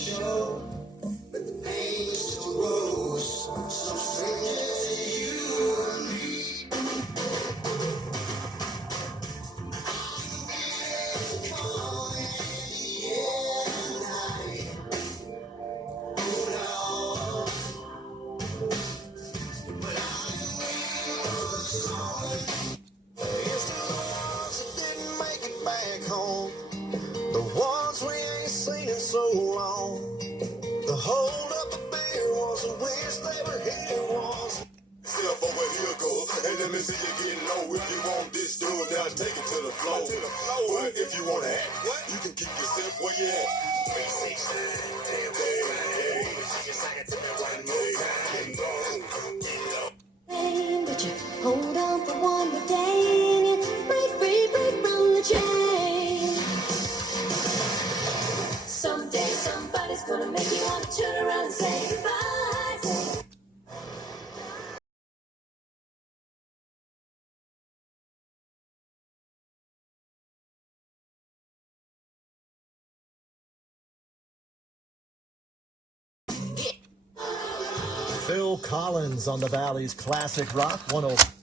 show, but the pain still grows. So strange to you and me. The ones we ain't seen in so long. The hold up a beer was a wish they were here once. Step over here, go, and let me see you getting low. If you want this dude, now take it to the floor. But if you want to act, you can keep yourself where you at. 369, but you hold on for one more day and you break from the chain. Someday somebody's gonna make you want to turn around and say goodbye. Phil Collins on the Valley's Classic Rock 105.